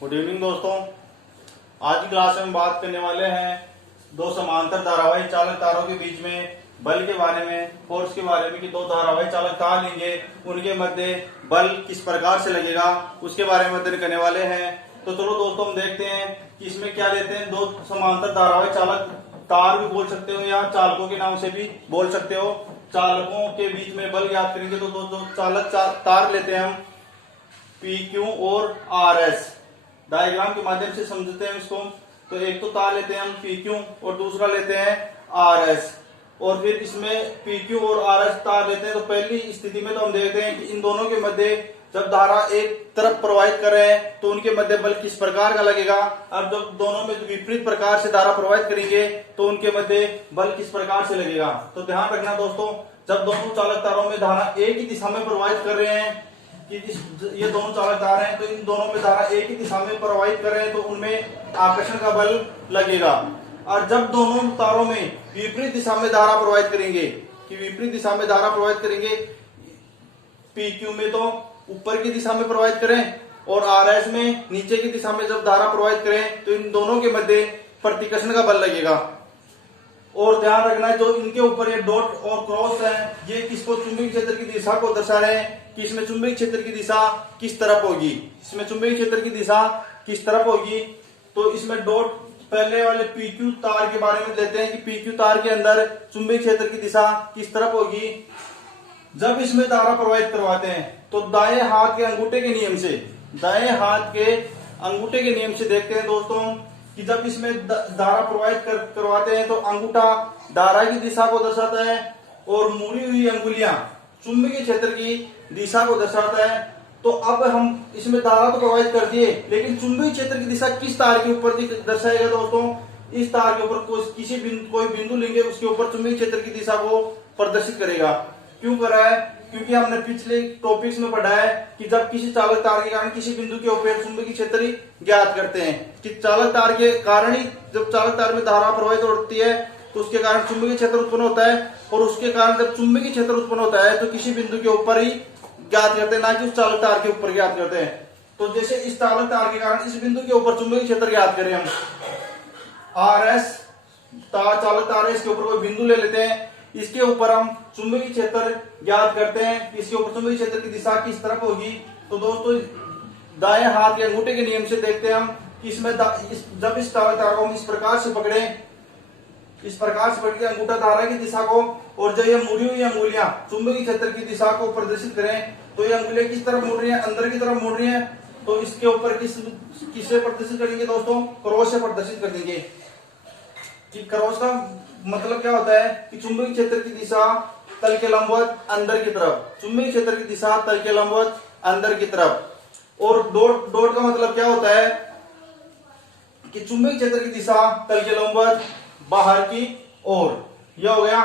Good evening दोस्तों। आज की क्लास में हम बात करने वाले हैं दो समांतर धारावाही चालक तारों के बीच में बल के बारे में, फोर्स के बारे में कि दो धारावाही चालक तार लेंगे, उनके मध्य बल किस प्रकार से लगेगा उसके बारे में अध्ययन करने वाले हैं। तो चलो दोस्तों हम देखते हैं कि इसमें क्या लेते हैं। दो समांतर धारावाही चालक तार भी बोल सकते हो या चालकों के नाम से भी बोल सकते हो। चालकों के बीच में बल याद करेंगे तो दो चालक तार लेते हैं हम, पी क्यू और आर एस। डायग्राम के माध्यम से समझते हैं इसको। तो एक तो तार लेते हैं हम पी क्यू और दूसरा लेते हैं आर एस, और फिर इसमें पी क्यू और आर एस तार लेते हैं। तो पहली स्थिति में तो हम देखते हैं कि इन दोनों के मध्य जब धारा एक तरफ प्रवाहित कर रहे हैं तो उनके मध्य बल किस प्रकार का लगेगा। अब जब दोनों में विपरीत प्रकार से धारा प्रवाहित करेंगे तो उनके मध्य बल किस प्रकार से लगेगा। तो ध्यान रखना दोस्तों, जब दोनों चालक तारों में धारा एक ही दिशा में प्रवाहित कर रहे हैं कि ये दोनों चालक तार हैं, तो इन दोनों में धारा एक ही दिशा में प्रवाहित कर रहे हैं तो उनमें आकर्षण का बल लगेगा। और जब दोनों तारों में विपरीत दिशा में धारा प्रवाहित करेंगे कि विपरीत दिशा में धारा प्रवाहित करेंगे, पी क्यू में तो ऊपर की दिशा में प्रवाहित करें और आर एस में नीचे की दिशा में जब धारा प्रवाहित करें तो इन दोनों के मध्य प्रतिकर्षण का बल लगेगा। और ध्यान रखना है जो इनके ऊपर ये डॉट और क्रॉस है, ये किसको चुंबकीय क्षेत्र की दिशा को दर्शा रहे हैं कि इसमें चुंबकीय क्षेत्र की दिशा किस तरफ होगी। इसमें चुंबकीय क्षेत्र की दिशा किस तरफ होगी। तो इसमें डॉट पहले वाले पी क्यू तार के बारे में लेते हैं कि पी क्यू तार के अंदर चुंबकीय क्षेत्र की दिशा किस तरफ होगी। जब इसमें धारा प्रवाहित करवाते हैं तो दाएं हाथ के अंगूठे के नियम से, दाएं हाथ के अंगूठे के नियम से देखते हैं दोस्तों कि जब इसमें धारा प्रवाहित करवाते हैं तो अंगूठा धारा की दिशा को दर्शाता है और मुड़ी हुई अंगुलियां चुंबकीय क्षेत्र की दिशा को दर्शाता है। तो अब हम इसमें धारा तो प्रवाहित कर दिए, लेकिन चुंबकीय क्षेत्र की दिशा किस तार के ऊपर दर्शाएगा दोस्तों। इस तार के ऊपर कोई बिंदु लेंगे, उसके ऊपर चुंबकीय क्षेत्र की दिशा को प्रदर्शित करेगा। क्यों कर रहा है? क्योंकि हमने पिछले टॉपिक्स में पढ़ा है कि जब किसी चालक तार के कारण किसी बिंदु के ऊपर चुंबकीय क्षेत्र ज्ञात करते हैं कि चालक तार के कारण ही जब चालक तार में धारा प्रवाहित होती है तो उसके कारण चुंबकीय क्षेत्र उत्पन्न होता है, और उसके कारण जब चुंबकीय क्षेत्र उत्पन्न होता है तो किसी बिंदु के ऊपर ही ज्ञात करते हैं, ना कि उस चालक तार के ऊपर ज्ञात करते हैं। तो जैसे इस चालक तार के कारण इस बिंदु के ऊपर चुंबकीय क्षेत्र ज्ञात करें हम, आर एस चालक तार है, इसके ऊपर कोई बिंदु ले लेते हैं, इसके ऊपर हम चुंबकीय क्षेत्र ज्ञात करते हैं कि इसके ऊपर चुंबकीय क्षेत्र की दिशा किस तरफ होगी। तो दोस्तों दाएं हाथ के अंगूठे के नियम से देखते हैं हम कि इसमें जब इस चालक तार को हम इस प्रकार से पकड़े, इस प्रकार से पकड़ के अंगूठा धारा की दिशा को, और जब ये मुड़ी हुई अंगुलियां चुंबकीय क्षेत्र की दिशा को प्रदर्शित करें तो ये अंगुलियां किस तरफ मुड़ रही है, अंदर की तरफ मुड़ रही है। तो इसके ऊपर किससे प्रदर्शित करेंगे दोस्तों, क्रॉस से प्रदर्शित कर देंगे। कि क्रॉस का मतलब क्या होता है कि चुंबकीय क्षेत्र की दिशा तल के लंबवत अंदर की तरफ, चुंबकीय क्षेत्र की दिशा तल के लंबवत अंदर की तरफ। और डॉट का मतलब क्या होता है कि चुंबकीय क्षेत्र की दिशा तल के लंबवत बाहर की ओर। यह हो गया।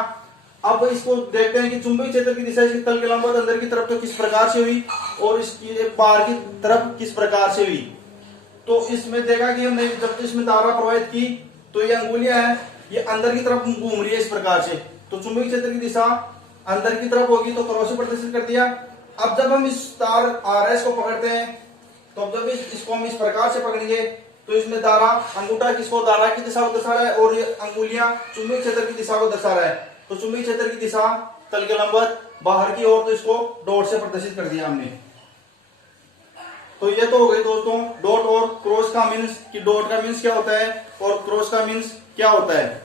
अब इसको देखते हैं कि चुंबकीय क्षेत्र की दिशा इसकी तल के लंबवत अंदर की तरफ तो किस प्रकार से हुई और इसकी बाहर की तरफ किस प्रकार से हुई। तो इसमें देखा कि हमने जब इसमें धारा प्रवाहित की तो ये अंगुलियां हैं, ये अंदर की तरफ घूम रही है इस प्रकार से, तो चुंबकीय क्षेत्र की दिशा अंदर की तरफ होगी, तो क्रॉस से प्रदर्शित कर दिया। अब जब हम इस तार आर एस को पकड़ते हैं तो अब जब इसको हम इस प्रकार से पकड़ेंगे तो इसमें धारा अंगूठा किसको धारा की दिशा को दर्शा रहा है और ये अंगुलियां चुंबकीय क्षेत्र की दिशा को दर्शा रहा है। तो चुंबकीय क्षेत्र की दिशा तल के लंबवत बाहर की ओर, तो इसको डॉट से प्रदर्शित कर दिया हमने। तो ये तो हो गई दोस्तों डॉट और क्रॉस का मीन्स कि डॉट का मीन्स क्या होता है और क्रॉस का मीन्स क्या होता है।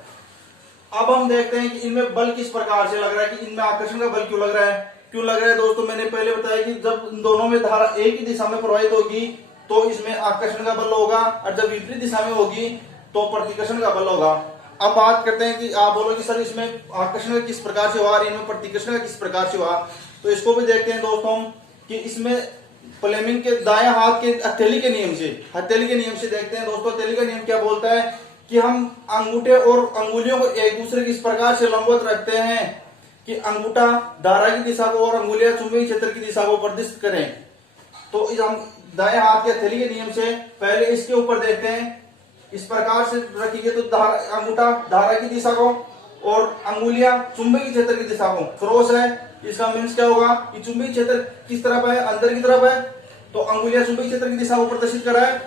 अब हम देखते हैं कि इनमें बल किस प्रकार से लग रहा है, कि इनमें आकर्षण का बल क्यों लग रहा है। क्यों लग रहा है दोस्तों, मैंने पहले बताया कि जब इन दोनों में धारा एक ही दिशा में प्रवाहित होगी तो इसमें आकर्षण का बल होगा, और जब विपरीत दिशा में होगी तो प्रतिकर्षण का बल होगा। अब बात करते हैं कि आप बोलोगे सर इसमें आकर्षण का किस प्रकार से हुआ और इनमें प्रतिकर्षण का किस प्रकार से हुआ। तो इसको भी देखते हैं दोस्तों कि इसमें फ्लेमिंग के दाएं हाथ के हथेली के नियम से देखते हैं दोस्तों। हथेली का नियम क्या बोलता है कि हम अंगूठे और अंगुलियों को एक दूसरे के इस प्रकार से लंबवत रखते हैं कि अंगूठा धारा की दिशा को और अंगुलियां चुंबकीय क्षेत्र की दिशा को प्रदर्शित करें। तो हम दाएं हाथ के हथेली के नियम से पहले इसके ऊपर देखते हैं, इस प्रकार से रखिए तो अंगूठा धारा की दिशा को और अंगुलियां चुंबकीय क्षेत्र की दिशा को। क्रॉस है, इसका मीन्स क्या होगा कि चुंबकीय क्षेत्र किस तरफ है, अंदर की तरफ है, तो अंगुलियां चुंबकीय क्षेत्र की दिशा को प्रदर्शित कर रहा है।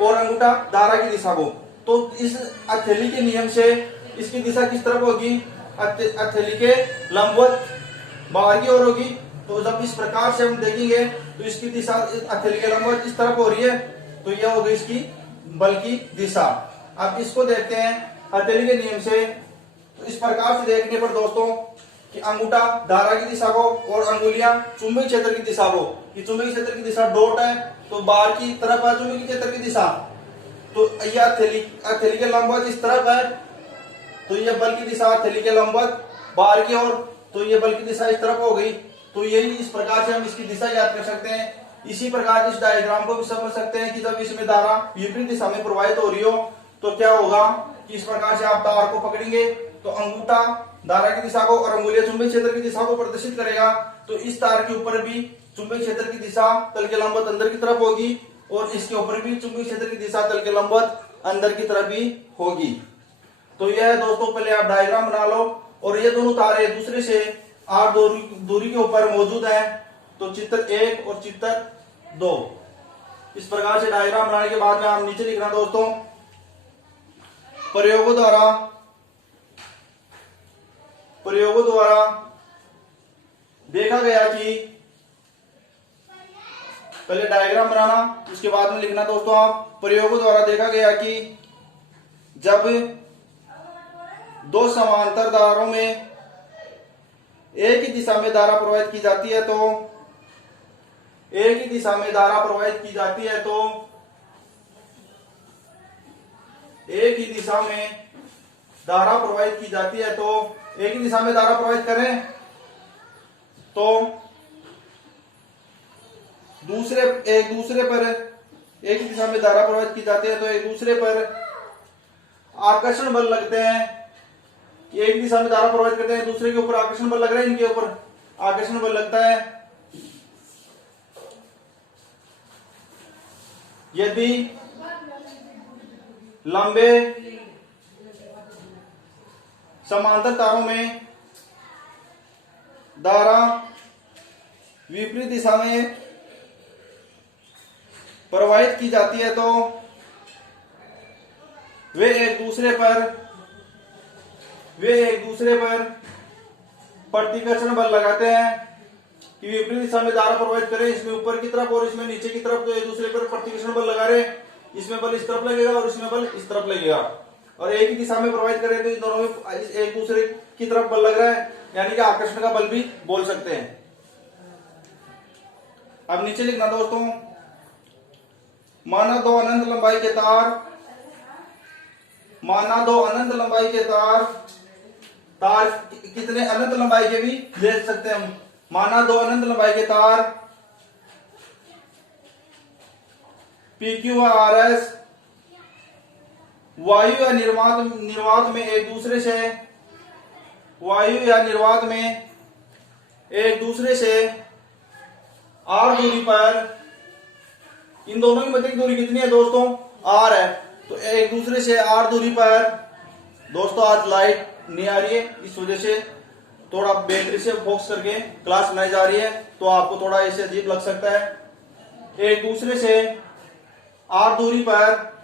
और अंगूठा धारा की दिशा को। तो इस हथेली के नियम से इसकी दिशा किस तरफ होगी? हथेली के लंबवत बाहर की ओर होगी। तो जब इस प्रकार से हम देखेंगे तो इसकी दिशा हथेली के लंबवत इस तरफ हो रही है, तो यह होगी इसकी बल की दिशा। अब इसको देखते हैं हथेली के नियम से। तो इस प्रकार से देखने पर दोस्तों कि अंगूठा धारा की दिशा को और अंगुलियां चुंबकीय क्षेत्र की दिशा को, कि चुंबकीय क्षेत्र की दिशा डॉट है तो बाहर की तरफ है चुंबकीय क्षेत्र की दिशा। तो यह हथेली के लंबवत इस तरफ है, तो यह बल की दिशा हथेली के लंबवत बाहर की ओर, तो यह बल की दिशा इस तरफ हो गई। तो यही इस प्रकार से हम इसकी दिशा ज्ञात कर सकते हैं। इसी प्रकार इस डायग्राम को भी समझ सकते हैं कि जब इसमें धारा विपरीत दिशा में प्रवाहित हो रही हो तो क्या होगा कि इस प्रकार से आप तार को पकड़ेंगे तो अंगूठा धारा की दिशा को और अंगुलियां चुंबकीय क्षेत्र की दिशा को प्रदर्शित करेगा। तो इस तार के ऊपर भी चुंबकीय क्षेत्र की दिशा तल के लंबवत अंदर की तरफ होगी और इसके ऊपर भी चुंबकीय क्षेत्र की दिशा तल के लंबवत अंदर की तरफ ही होगी। तो यह दोस्तों पहले आप डायग्राम बना लो। और ये दोनों तारे एक दूसरे से r दूरी के ऊपर मौजूद है। तो चित्र 1 और चित्र 2 इस प्रकार से डायग्राम बनाने के बाद में हम नीचे लिखना दोस्तों, प्रयोगों द्वारा देखा गया कि, पहले डायग्राम बनाना उसके बाद में लिखना दोस्तों आप, प्रयोगों द्वारा देखा गया कि जब दो समांतर धारों में एक ही दिशा में धारा प्रवाहित की जाती है तो एक ही दिशा में धारा प्रवाहित की जाती है तो एक ही दिशा में धारा प्रवाहित की जाती है तो एक ही दिशा में धारा प्रवाहित करें तो एक दूसरे पर एक ही दिशा में धारा प्रवाहित की जाती है तो एक दूसरे पर आकर्षण बल लगते हैं। कि एक दिशा में धारा प्रवाहित करते हैं, दूसरे के ऊपर आकर्षण बल लग रहा है, इनके ऊपर आकर्षण बल लगता है। यदि लंबे समांतर तारों में धारा विपरीत दिशा में प्रवाहित की जाती है तो वे एक दूसरे पर प्रतिकर्षण बल लगाते हैं। कि विपरीत दिशा में धारा प्रवाहित करें, इसमें ऊपर की तरफ और इसमें नीचे की तरफ, तो एक दूसरे पर प्रतिकर्षण बल लगा रहे, इसमें बल इस तरफ लगेगा और इसमें बल इस तरफ लगेगा। और एक ही दिशा में प्रवाहित करें तो इन दोनों में एक दूसरे की तरफ बल लग रहा है, यानी कि आकर्षण का बल भी बोल सकते हैं। अब नीचे लिखना दोस्तों, माना दो अनंत लंबाई के तार कितने अनंत लंबाई के भी ले सकते हैं हम। माना दो अनंत लंबाई के तार PQ व RS वायु या निर्वात में एक दूसरे से R दूरी पर, इन दोनों की मध्य की दूरी कितनी है दोस्तों? R है। तो एक दूसरे से R दूरी पर, दोस्तों आज लाइट नहीं आ रही है, इस वजह से थोड़ा बैटरी से फोकस करके क्लास बनाई जा रही है, तो आपको थोड़ा ऐसे अजीब लग सकता है। एक दूसरे से R दूरी पर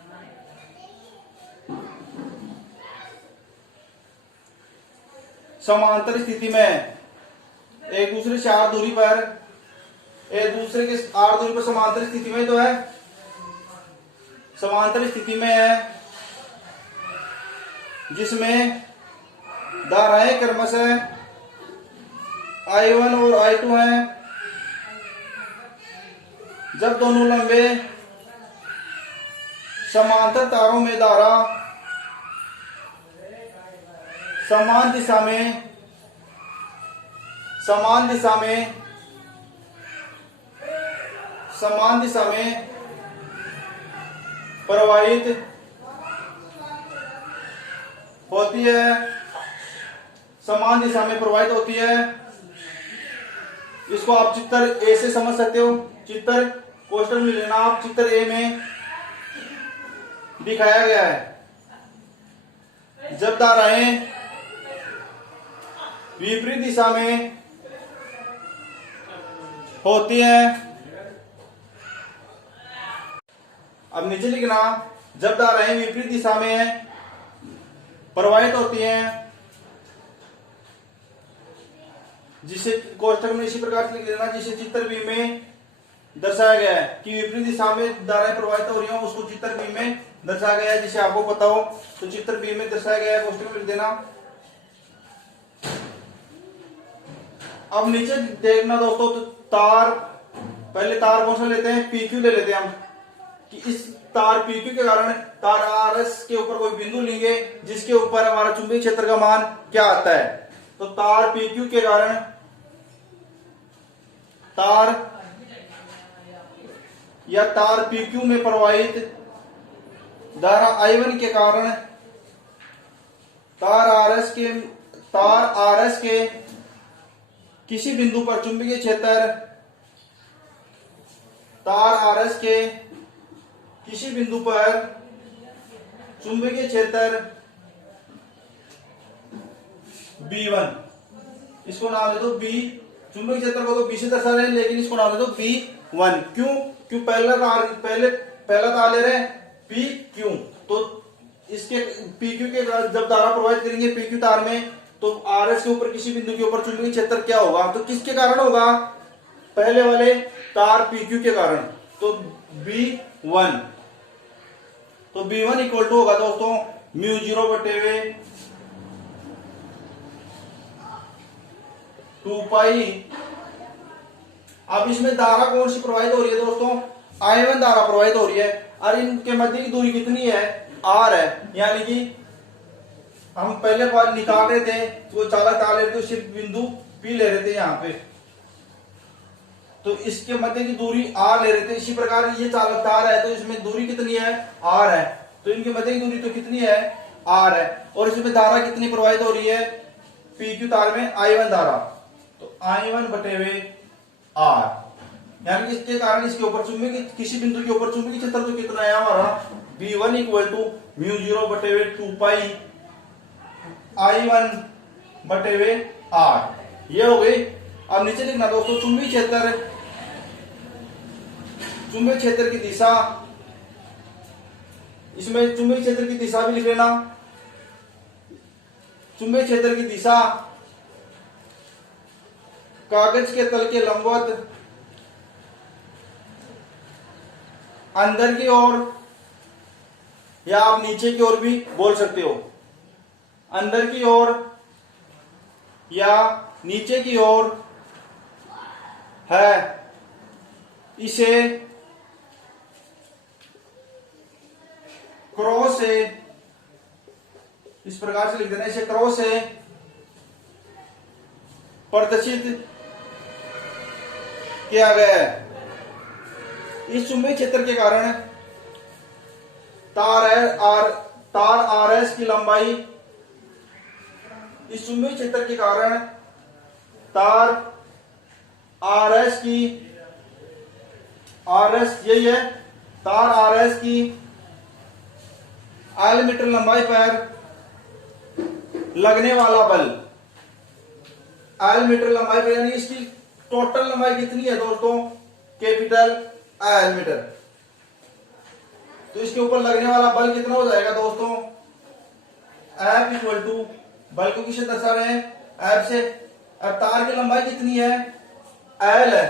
समांतर स्थिति में, एक दूसरे से R दूरी पर, एक दूसरे के R दूरी पर समांतर स्थिति में तो है, समांतर स्थिति में है जिसमें धाराएं क्रमशः I1 और I2 हैं। जब दोनों लंबे समांतर तारों में धारा समान दिशा में प्रवाहित होती है, समान दिशा में प्रवाहित होती है। इसको आप चित्र ए से समझ सकते हो। चित्र क्वेश्चन में लेना आप, चित्र ए में दिखाया गया है, जब धाराएं विपरीत दिशा में होती हैं। अब नीचे लिखना, जब धाराएं विपरीत दिशा में प्रवाहित होती हैं, जिसे कोष्टक में इसी प्रकार से लिख देना, जिसे चित्र बी में दर्शाया गया है कि विपरीत दिशा में धाराएं प्रवाहित हो रही हो, उसको चित्र बी में दर्शाया गया है। जिसे आपको पता हो तो चित्र बी में दर्शाया गया है, कोष्टक में लिख देना। अब नीचे देखना दोस्तों, तो तार, पहले तार कौन सा लेते हैं, PQ ले लेते हैं हम, कि इस तार PQ के कारण तार RS के ऊपर कोई बिंदु लेंगे जिसके ऊपर हमारा चुंबकीय क्षेत्र का मान क्या आता है। तो तार PQ के कारण, तार PQ में प्रवाहित धारा I1 के कारण तार RS के किसी बिंदु पर चुंबकीय क्षेत्र, तार RS के किसी बिंदु पर चुंबकीय क्षेत्र B1, इसको नाम दे दो B, चुंबकीय क्षेत्र को तो B से दर्शा रहे हैं, लेकिन इसको नाम दे दो B1। क्यों पहला तार ले रहे हैं PQ, तो इसके PQ के जब धारा प्रवाहित करेंगे PQ तार में, तो RS के ऊपर किसी बिंदु के ऊपर चुंबकीय क्षेत्र क्या होगा, तो किसके कारण होगा, पहले वाले तार PQ के कारण, तो B1। तो B1 इक्वल टू होगा दोस्तों μ0 बटे हुए 2 पाई। अब इसमें धारा कौन सी प्रवाहित हो रही है दोस्तों, I1 धारा प्रवाहित हो रही है, और इनके मध्य की दूरी कितनी है, R है। यानी कि हम पहले बार निकाल रहे थे तो चालक तार ले रहे थे, सिर्फ बिंदु P ले रहे थे यहाँ पे, तो इसके मध्य की दूरी R ले रहे थे। इसी प्रकार ये चालक तार है, तो इसमें दूरी कितनी है, R है, तो इनके मध्य की दूरी तो कितनी है, R है। और इसमें धारा कितनी प्रवाहित हो रही है, PQ तार में I1 धारा, तो I1 बटे हुए R, यानी कि इसके कारण इसके ऊपर चुंबकीय, किसी बिंदु के ऊपर चुंबकीय क्षेत्र तो कितना है हमारा, B1 इक्वल टू μ0 बटे हुए 2 पाई I1 बटे हुए R, ये हो गई। अब नीचे लिखना दोस्तों, चुंबकीय क्षेत्र की दिशा, इसमें चुंबकीय क्षेत्र की दिशा भी लिख लेना। चुंबकीय क्षेत्र की दिशा कागज के तल के लंबवत अंदर की ओर, या आप नीचे की ओर भी बोल सकते हो, अंदर की ओर या नीचे की ओर है। इसे क्रॉस से, इस प्रकार से लिख देना, इसे क्रॉस से प्रदर्शित किया गया है। इस चुंबकीय क्षेत्र के कारण तार RS की लंबाई, इस चुंबकीय क्षेत्र के कारण तार RS यही है, तार RS की L मीटर लंबाई पर लगने वाला बल, L मीटर लंबाई पर, यानी इसकी टोटल लंबाई कितनी है दोस्तों, कैपिटल L मीटर, तो इसके ऊपर लगने वाला बल कितना हो जाएगा दोस्तों, F इक्वल टू, बल को किससे दर्शा रहे हैं, F से। अब तार की लंबाई कितनी है, L है,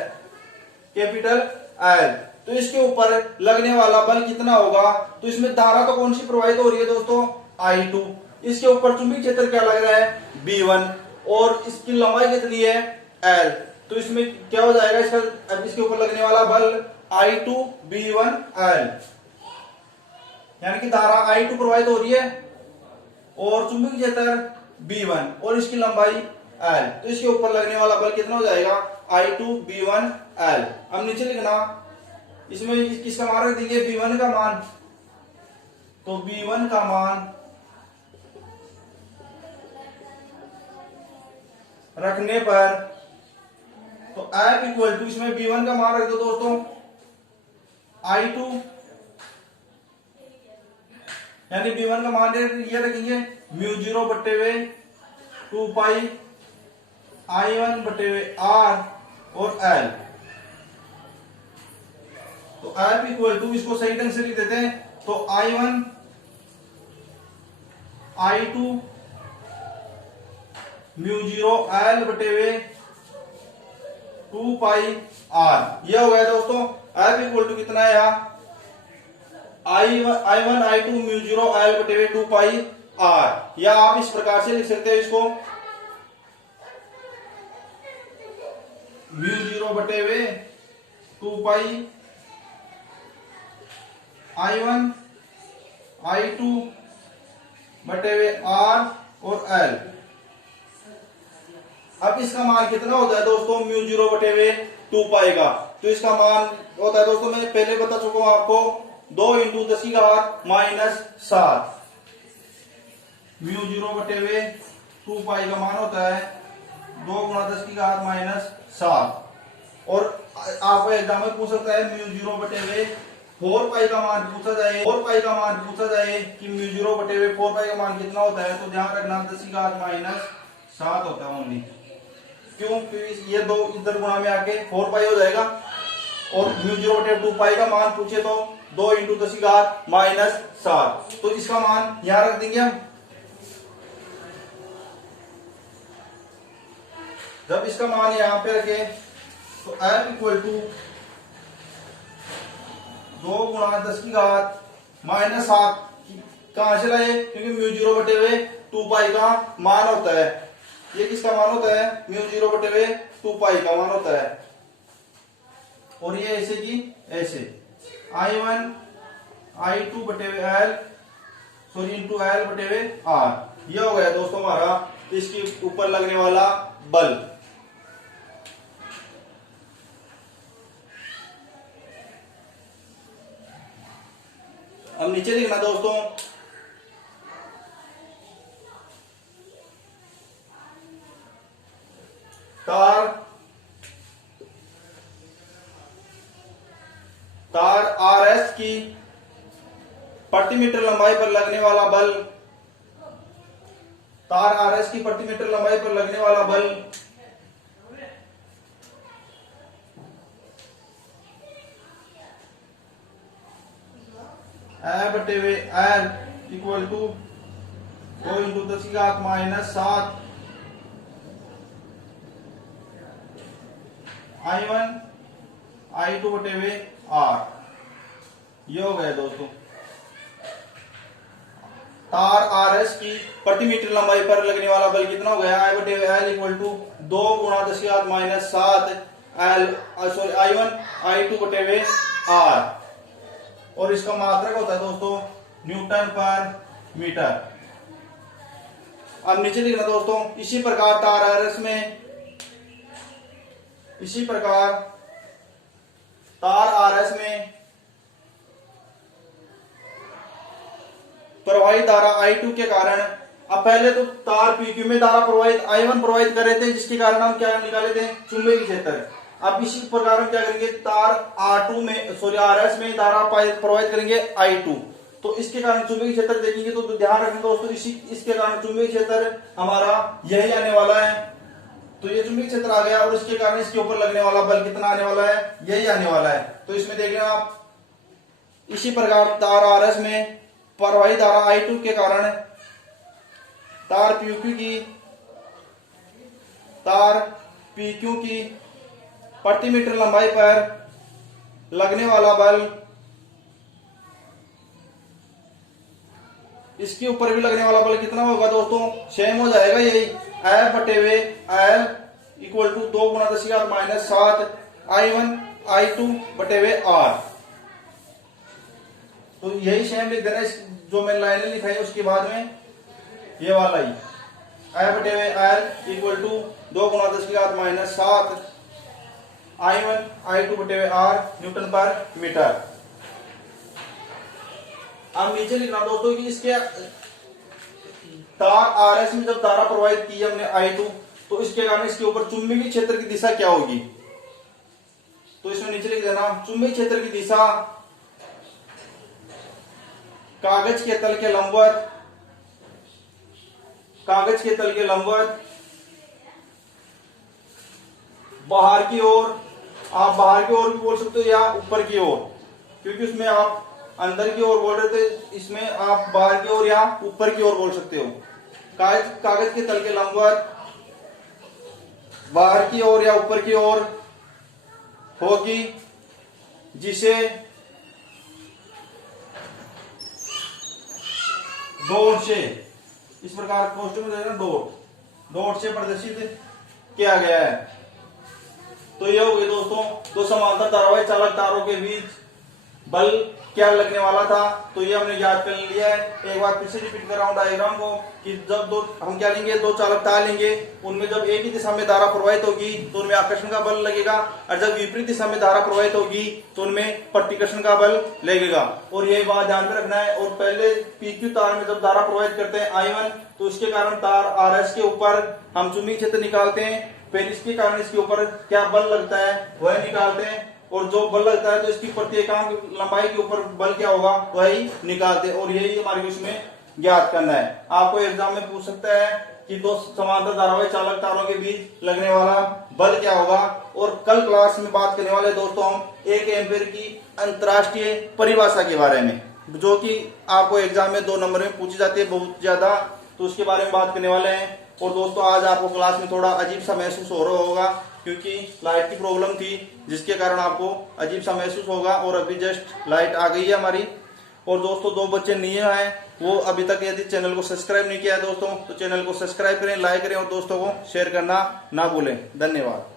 कैपिटल L, तो इसके ऊपर लगने वाला बल कितना होगा, तो इसमें धारा तो कौन सी प्रवाहित हो रही है दोस्तों, I2, इसके ऊपर चुंबकीय क्षेत्र क्या लग रहा है, B1, और इसकी लंबाई कितनी है, L, तो इसमें क्या हो जाएगा, इसके ऊपर लगने वाला बल I2 B1 L, यानी कि धारा I2 प्रवाहित हो रही है और चुंबकीय क्षेत्र B1 और इसकी लंबाई L, तो इसके ऊपर लगने वाला बल कितना हो जाएगा, I2 B1 L। अब नीचे लिखना, इसमें किसका मान रख देंगे, B1 का मान, तो B1 का मान रखने पर, तो F इक्वल टू, इसमें B1 का मान रख दो दोस्तों I2, यानी B1 का मान ये रखेंगे μ0 बटे हुए 2 पाई I1 बटे हुए R और L, तो F इक्वल टू, इसको सही ढंग से लिख देते हैं, तो I1 I2 mu zero L बटे वे 2 पाई R। यह हो गया दोस्तों। F इक्वल टू कितना है यहाँ, I1 I2 mu zero L बटे वे 2 पाई R। या आप इस प्रकार से लिख सकते हैं इसको, म्यू जीरो बटे वे 2 पाई I1 I2 बटे वे R और L। अब इसका मान कितना होता है दोस्तों, म्यू जीरो बटे वे 2 पाई का, तो इसका मान होता है दोस्तों, मैंने पहले बता चुका हूं आपको, 2 इंटू 10 की घात माइनस 7। म्यू जीरो बटे वे 2 पाई का मान होता है 2 गुणा 10 की घात माइनस 7। और आपको एग्जाम में पूछ सकता है म्यू जीरो बटे वे 4 पाई का मान पूछा जाए, 4 पाई का मान पूछा जाए कि म्यू जीरो बटे वे 4 पाई का मान कितना होता है, तो ध्यान रखना 10 की घात माइनस 7 होता है ओनली। क्यों, क्योंकि ये दो इधर गुणा में आके 4 पाई हो जाएगा, और म्यू जीरो बटे 2 पाई का मान पूछे तो 2 इंटू 10 की घात माइनस 7। तो इसका मान यहां रख देंगे हम। जब इसका मान यहां पे रखे तो F इक्वल टू 2 गुणा 10 की घात माइनस 7 कहां से लाए, क्योंकि म्यू जीरो बटे हुए 2 पाई का मान होता है। ये किसका मान होता है, म्यू जीरो बटे हुए 2 पाई का मान होता है। और ये ऐसे की ऐसे I1 I2 बटे हुए L सॉरी इंटू L बटे हुए R। ये हो गया दोस्तों हमारा इसके ऊपर लगने वाला बल। अब नीचे लिखना दोस्तों, तार RS की प्रति मीटर लंबाई पर लगने वाला बल, तार RS की प्रति मीटर लंबाई पर लगने वाला बल F बटे वे L इक्वल टू 2 इंटू 10 की घात माइनस 7 I1 I2 बटे वे R। ये हो गया दोस्तों। तार RS की प्रति मीटर लंबाई पर लगने वाला बल कितना हो गया, I बटे वे L इक्वल टू 2 गुणा 10 की घात माइनस 7 I1 I2 बटे वे R। और इसका मात्रक होता है दोस्तों न्यूटन पर मीटर। अब नीचे लिखना दोस्तों, इसी प्रकार तार RS में, इसी प्रकार तार RS में प्रवाहित धारा I2 के कारण, अब पहले तो तार PQ में धारा प्रवाहित I1 प्रवाहित कर रहे थे, जिसके कारण हम क्या निकाले थे, चुंबकीय क्षेत्र। अब इसी प्रकार हम क्या करेंगे, तार R2 में सॉरी RS में धारा प्रवाहित करेंगे I2, तो इसके कारण चुंबकीय क्षेत्र देखेंगे तो ध्यान रखना दोस्तों, इसके कारण चुंबकीय क्षेत्र हमारा यही आने वाला है। तो ये चुंबकीय क्षेत्र आ गया, और इसके कारण इसके ऊपर लगने वाला बल कितना आने वाला है, यही आने वाला है। तो इसमें देखना आप, इसी प्रकार तार RS में प्रवाहित धारा I2 के कारण तार PQ की प्रति मीटर लंबाई पर लगने वाला बल, इसके ऊपर भी लगने वाला बल कितना होगा दोस्तों, सेम हो जाएगा यही, F बटे वे L इक्वल टू 2 गुणा 10 की घात माइनस 7 I1 I2 बटे वे R। तो यही सेम लिख देना, जो मैंने लाइनें लिखा है उसके बाद में ये वाला ही, F बटे वे L इक्वल टू 2 गुणा 10 की घात माइनस 7 I1 I2 बटे हुए R न्यूटन पर मीटर। अब नीचे लिखना दोस्तों कि इसके तार RS में जब धारा प्रवाहित की हमने I2, तो इसके कारण इसके ऊपर चुंबकीय क्षेत्र की दिशा क्या होगी, तो इसमें नीचे लिख देना, चुंबकीय क्षेत्र की दिशा कागज के तल के लंबवत, कागज के तल के लंबवत बाहर की ओर, आप बाहर की ओर भी बोल सकते हो या ऊपर की ओर, क्योंकि उसमें आप अंदर की ओर बोल रहे थे, इसमें आप बाहर की ओर या ऊपर की ओर बोल सकते हो। कागज के तल के लंबवत बाहर की ओर या ऊपर की ओर होगी, जिसे डॉट से, इस प्रकार कोष्टक में डॉट से प्रदर्शित किया गया है। तो ये हो गई दोस्तों दो समांतर धारावाही चालक तारों के बीच बल क्या लगने वाला था, तो ये हमने याद कर लिया है। एक बार फिर से रिपीट कर रहा हूं डायग्राम को कि जब हम क्या लेंगे, दो चालक तार लेंगे, उनमें जब एक ही दिशा में धारा प्रवाहित होगी तो उनमें आकर्षण का बल लगेगा, और जब विपरीत दिशा में धारा प्रवाहित होगी तो उनमें प्रतिकर्षण का बल लगेगा। और ये बात ध्यान में रखना है। और पहले पीक्यू तार में जब धारा प्रवाहित करते हैं I1, तो उसके कारण तार RS के ऊपर हम चुंबकीय क्षेत्र निकालते हैं, फिर इसके कारण इसके ऊपर क्या बल लगता है वह निकालते हैं, और जो बल लगता है तो इसकी प्रति एकांक लंबाई के ऊपर बल क्या होगा वही निकालते हैं। और यही हमारे को इसमें ज्ञात करना है। आपको एग्जाम में पूछ सकता है कि दो समांतर धारावाही चालक तारों के बीच लगने वाला बल क्या होगा। और कल क्लास में बात करने वाले दोस्तों हम 1 एम्पीयर की अंतरराष्ट्रीय परिभाषा के बारे में, जो कि आपको एग्जाम में 2 नंबर में पूछी जाती है बहुत ज्यादा, तो उसके बारे में बात करने वाले हैं। और दोस्तों आज आपको क्लास में थोड़ा अजीब सा महसूस हो रहा होगा, क्योंकि लाइट की प्रॉब्लम थी जिसके कारण आपको अजीब सा महसूस होगा। और अभी जस्ट लाइट आ गई है हमारी। और दोस्तों 2 बच्चे नए हैं, वो अभी तक यदि चैनल को सब्सक्राइब नहीं किया है दोस्तों, तो चैनल को सब्सक्राइब करें, लाइक करें और दोस्तों को शेयर करना ना भूलें। धन्यवाद।